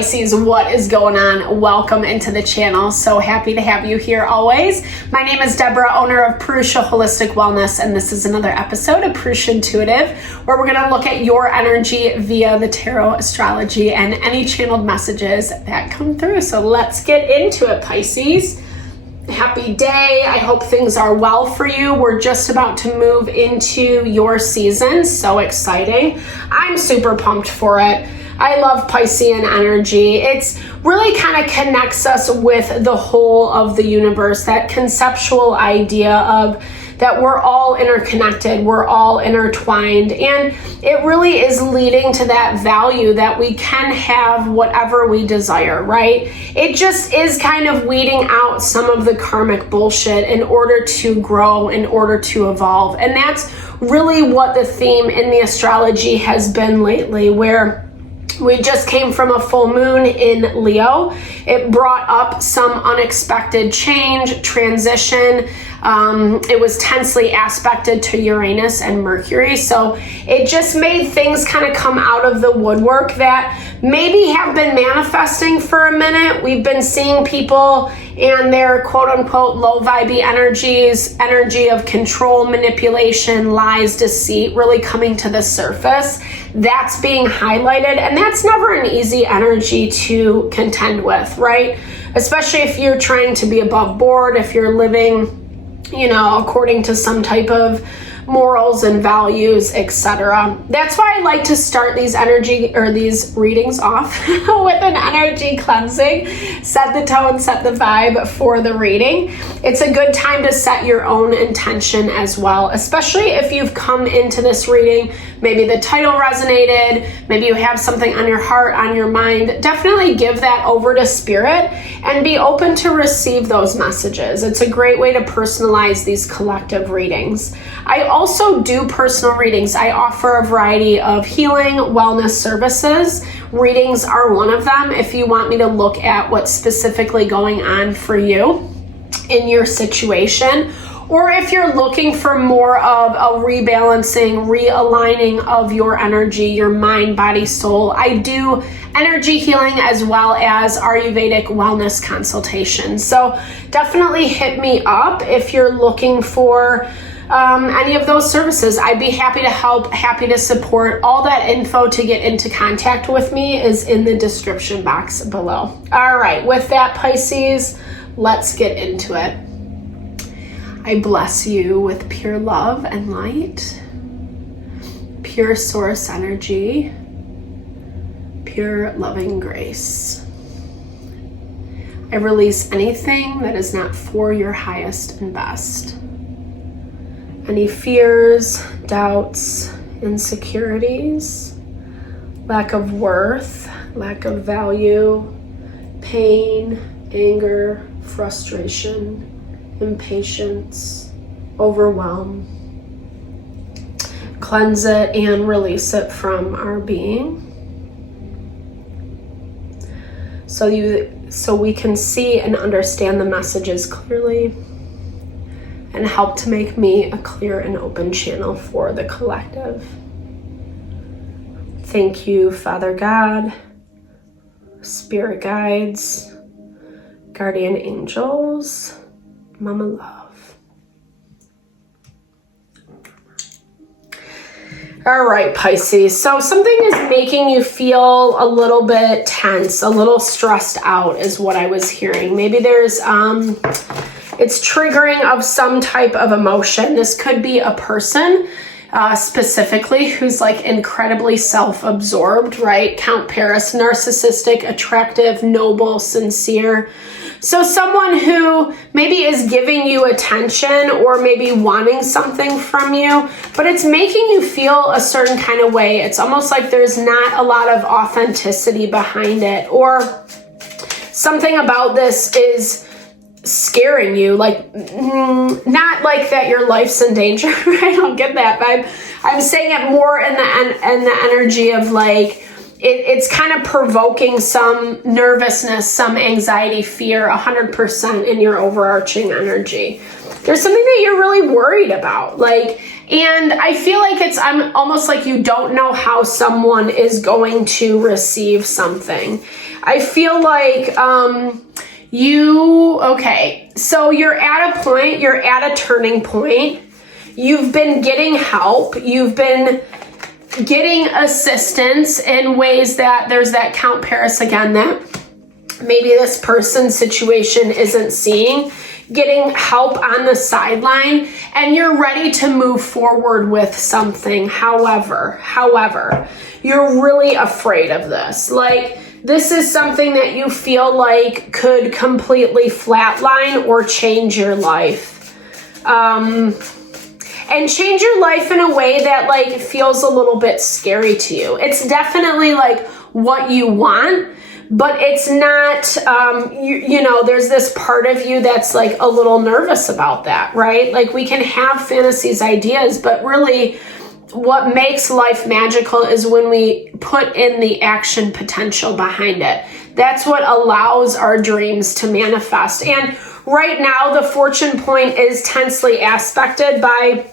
Pisces, what is going on? Welcome into the channel. So happy to have you here always. My name is Deborah, owner of Purusha Holistic Wellness, and this is another episode of Purusha Intuitive, where we're going to look at your energy via the tarot, astrology, and any channeled messages that come through. So let's get into it, Pisces. Happy day. I hope things are well for you. We're just about to move into your season. So exciting. I'm super pumped for it. I love Piscean energy. It's really kind of connects us with the whole of the universe, that conceptual idea of that we're all interconnected, we're all intertwined, and it really is leading to that value that we can have whatever we desire, right? It just is kind of weeding out some of the karmic bullshit in order to grow, in order to evolve. And that's really what the theme in the astrology has been lately, where we just came from a full moon in Leo. It brought up some unexpected change, transition. It was tensely aspected to Uranus and Mercury. So it just made things kind of come out of the woodwork that maybe have been manifesting for a minute. We've been seeing people and their quote unquote low vibey energies, energy of control, manipulation, lies, deceit, really coming to the surface. That's being highlighted, and that's never an easy energy to contend with, right? Especially if you're trying to be above board, if you're living, according to some type of morals and values, etc. That's why I like to start these readings off with an energy cleansing, set the tone, set the vibe for the reading. It's a good time to set your own intention as well, especially if you've come into this reading, maybe the title resonated, maybe you have something on your heart, on your mind. Definitely give that over to spirit and be open to receive those messages. It's a great way to personalize these collective readings. I also do personal readings. I offer a variety of healing, wellness services. Readings are one of them if you want me to look at what's specifically going on for you in your situation, or if you're looking for more of a rebalancing, realigning of your energy, your mind, body, soul. I do energy healing as well as Ayurvedic wellness consultations. So definitely hit me up if you're looking for any of those services. I'd be happy to help, happy to support. All that info to get into contact with me is in the description box below. All right, with that, Pisces, let's get into it. I bless you with pure love and light, pure source energy, pure loving grace. I release anything that is not for your highest and best. Any fears, doubts, insecurities, lack of worth, lack of value, pain, anger, frustration, impatience, overwhelm. Cleanse it and release it from our being, so we can see and understand the messages clearly and help to make me a clear and open channel for the collective. Thank you, Father God, Spirit guides, guardian angels, Mama Love. All right, Pisces. So something is making you feel a little bit tense, a little stressed out is what I was hearing. Maybe there's it's triggering of some type of emotion. This could be a person specifically who's like incredibly self-absorbed, right? Count Paris, narcissistic, attractive, noble, sincere. So someone who maybe is giving you attention or maybe wanting something from you, but it's making you feel a certain kind of way. It's almost like there's not a lot of authenticity behind it, or something about this is scaring you, like not like that your life's in danger. I don't get that, but I'm saying it more in the energy of like it's kind of provoking some nervousness, some anxiety, fear, 100% in your overarching energy. There's something that you're really worried about, and I feel like I'm almost like you don't know how someone is going to receive something. I feel like so you're at a point, you're at a turning point. You've been getting help. You've been getting assistance in ways that there's that Count Paris again that maybe this person's situation isn't seeing, getting help on the sideline, and you're ready to move forward with something. However, you're really afraid of this. Like, this is something that you feel like could completely flatline or change your life. And change your life in a way that like feels a little bit scary to you. It's definitely like what you want, but it's not, you know, there's this part of you that's like a little nervous about that, right? Like, we can have fantasies, ideas, but really what makes life magical is when we put in the action potential behind it. That's what allows our dreams to manifest. And right now, the fortune point is tensely aspected by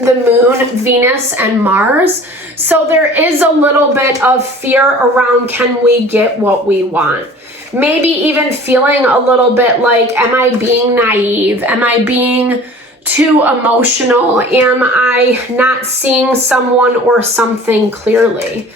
the moon, Venus, and Mars. So there is a little bit of fear around, can we get what we want? Maybe even feeling a little bit like, am I being naive? Am I being too emotional? Am I not seeing someone or something clearly?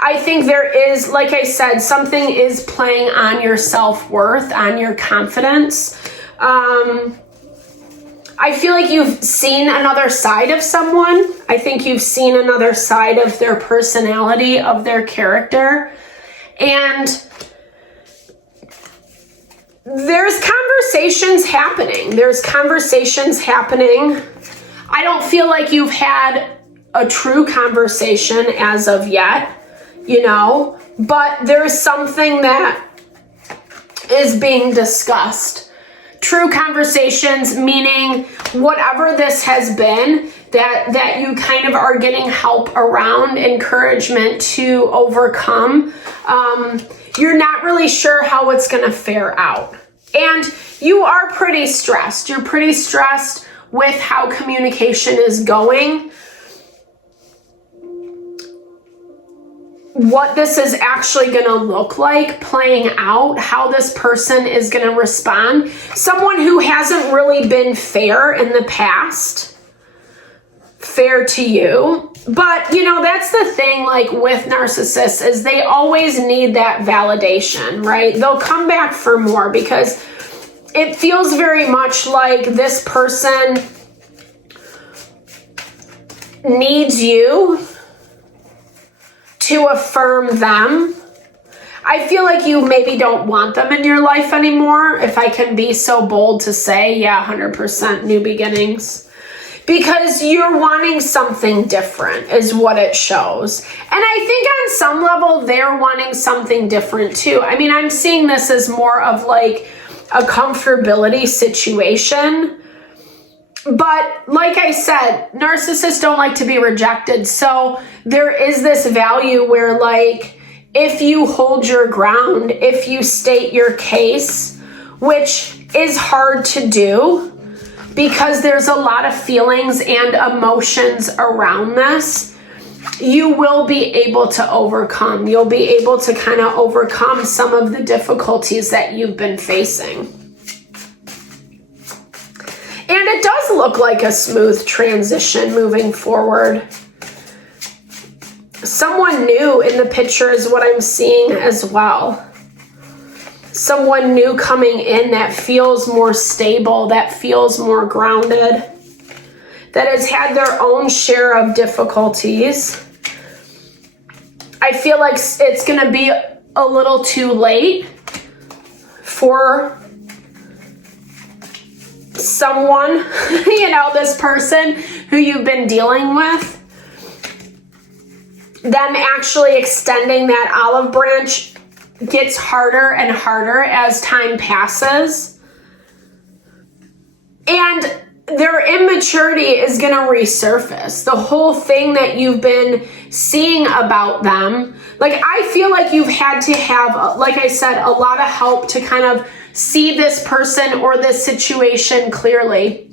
I think there is, like I said, something is playing on your self-worth, on your confidence. I feel like you've seen another side of someone. I think you've seen another side of their personality, of their character. And there's conversations happening. I don't feel like you've had a true conversation as of yet, you know, but there's something that is being discussed. True conversations, meaning whatever this has been, that you kind of are getting help around, encouragement to overcome. You're not really sure how it's going to fare out. And you are pretty stressed. You're pretty stressed with how communication is going, what this is actually going to look like playing out, how this person is going to respond. Someone who hasn't really been fair in the past, fair to you. But, you know, that's the thing, like with narcissists, is they always need that validation, right? They'll come back for more because it feels very much like this person needs you to affirm them. I feel like you maybe don't want them in your life anymore, if I can be so bold to say. Yeah, 100% new beginnings. Because you're wanting something different is what it shows. And I think on some level, they're wanting something different too. I mean, I'm seeing this as more of like a comfortability situation. But like I said, narcissists don't like to be rejected. So there is this value where, like, if you hold your ground, if you state your case, which is hard to do because there's a lot of feelings and emotions around this, you will be able to overcome. You'll be able to kind of overcome some of the difficulties that you've been facing. And it does look like a smooth transition moving forward. Someone new in the picture is what I'm seeing as well. Someone new coming in that feels more stable, that feels more grounded, that has had their own share of difficulties. I feel like it's going to be a little too late for someone, you know, this person who you've been dealing with, them actually extending that olive branch gets harder and harder as time passes. And their immaturity is going to resurface. The whole thing that you've been seeing about them, like, I feel like you've had to have, like I said, a lot of help to kind of see this person or this situation clearly.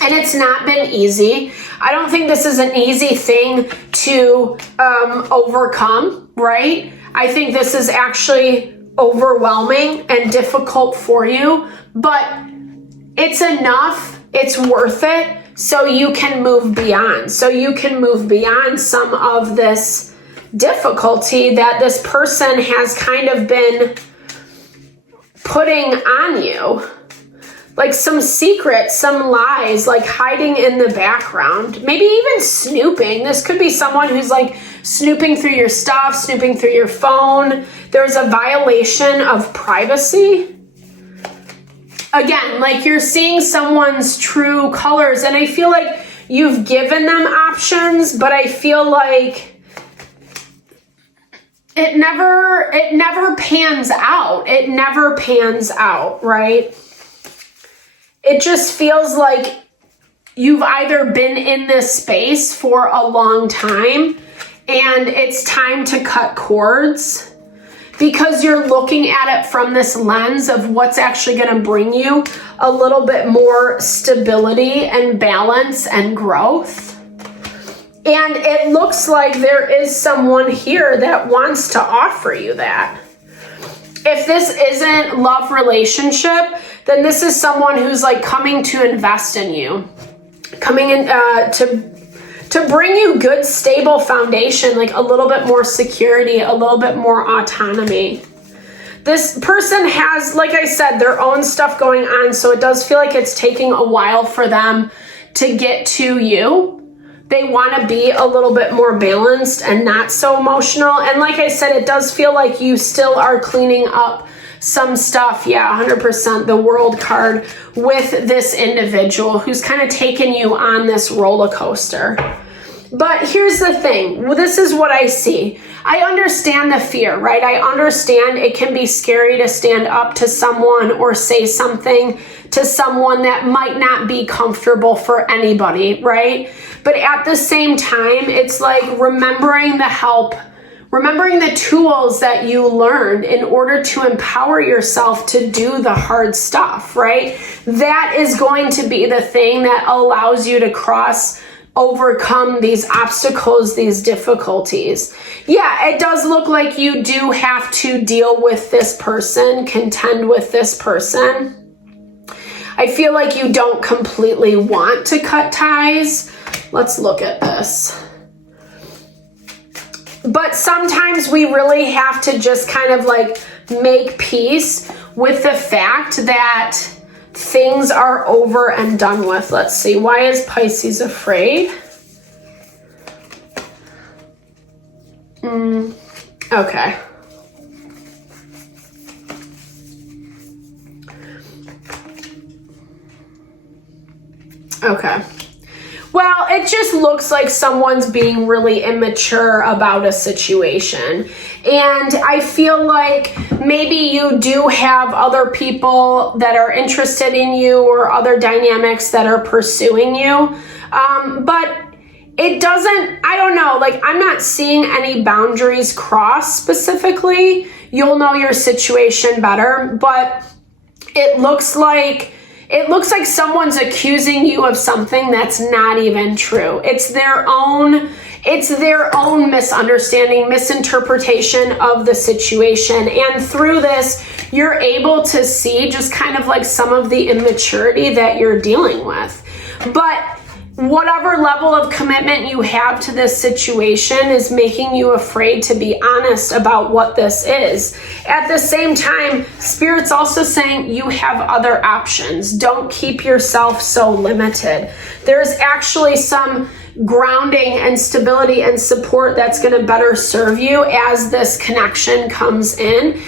And it's not been easy. I don't think this is an easy thing to overcome, right? I think this is actually overwhelming and difficult for you, but it's enough, it's worth it, so you can move beyond. So you can move beyond some of this difficulty that this person has kind of been putting on you. Like some secrets, some lies, like hiding in the background, maybe even snooping. This could be someone who's like snooping through your stuff, snooping through your phone. There's a violation of privacy. Again, like you're seeing someone's true colors, and I feel like you've given them options, but I feel like it never pans out. It never pans out, right? It just feels like you've either been in this space for a long time and it's time to cut cords because you're looking at it from this lens of what's actually going to bring you a little bit more stability and balance and growth. And it looks like there is someone here that wants to offer you that. If this isn't love relationship, then this is someone who's like coming to invest in you, coming in to bring you good, stable foundation, like a little bit more security, a little bit more autonomy. This person has, like I said, their own stuff going on, so it does feel like it's taking a while for them to get to you. They want to be a little bit more balanced and not so emotional. And like I said, it does feel like you still are cleaning up some stuff. Yeah, 100% the World card with this individual who's kind of taken you on this roller coaster. But here's the thing. This is what I see. I understand the fear, right? I understand it can be scary to stand up to someone or say something to someone that might not be comfortable for anybody, right? But at the same time, it's like remembering the help, remembering the tools that you learned in order to empower yourself to do the hard stuff, right? That is going to be the thing that allows you to overcome these obstacles, these difficulties. Yeah, it does look like you do have to deal with this person, contend with this person. I feel like you don't completely want to cut ties. Let's look at this. But sometimes we really have to just kind of like make peace with the fact that things are over and done with. Let's see. Why is Pisces afraid? Okay. Okay. Well, it just looks like someone's being really immature about a situation. And I feel like maybe you do have other people that are interested in you or other dynamics that are pursuing you. But it doesn't, I don't know, like I'm not seeing any boundaries cross specifically. You'll know your situation better, but it looks like someone's accusing you of something that's not even true. It's their own misunderstanding, misinterpretation of the situation. And through this, you're able to see just kind of like some of the immaturity that you're dealing with. But whatever level of commitment you have to this situation is making you afraid to be honest about what this is. At the same time, Spirit's also saying you have other options. Don't keep yourself so limited. There's actually some grounding and stability and support that's going to better serve you as this connection comes in.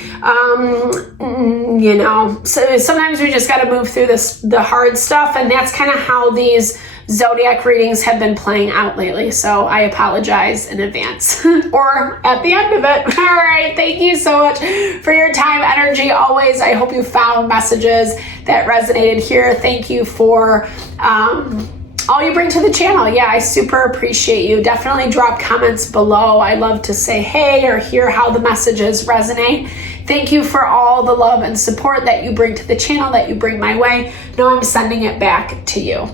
So sometimes we just got to move through the hard stuff, and that's kind of how these zodiac readings have been playing out lately. So I apologize in advance or at the end of it. All right. Thank you so much for your time, energy. Always. I hope you found messages that resonated here. Thank you for, all you bring to the channel. Yeah, I super appreciate you. Definitely drop comments below. I love to say hey or hear how the messages resonate. Thank you for all the love and support that you bring to the channel, that you bring my way. Know I'm sending it back to you.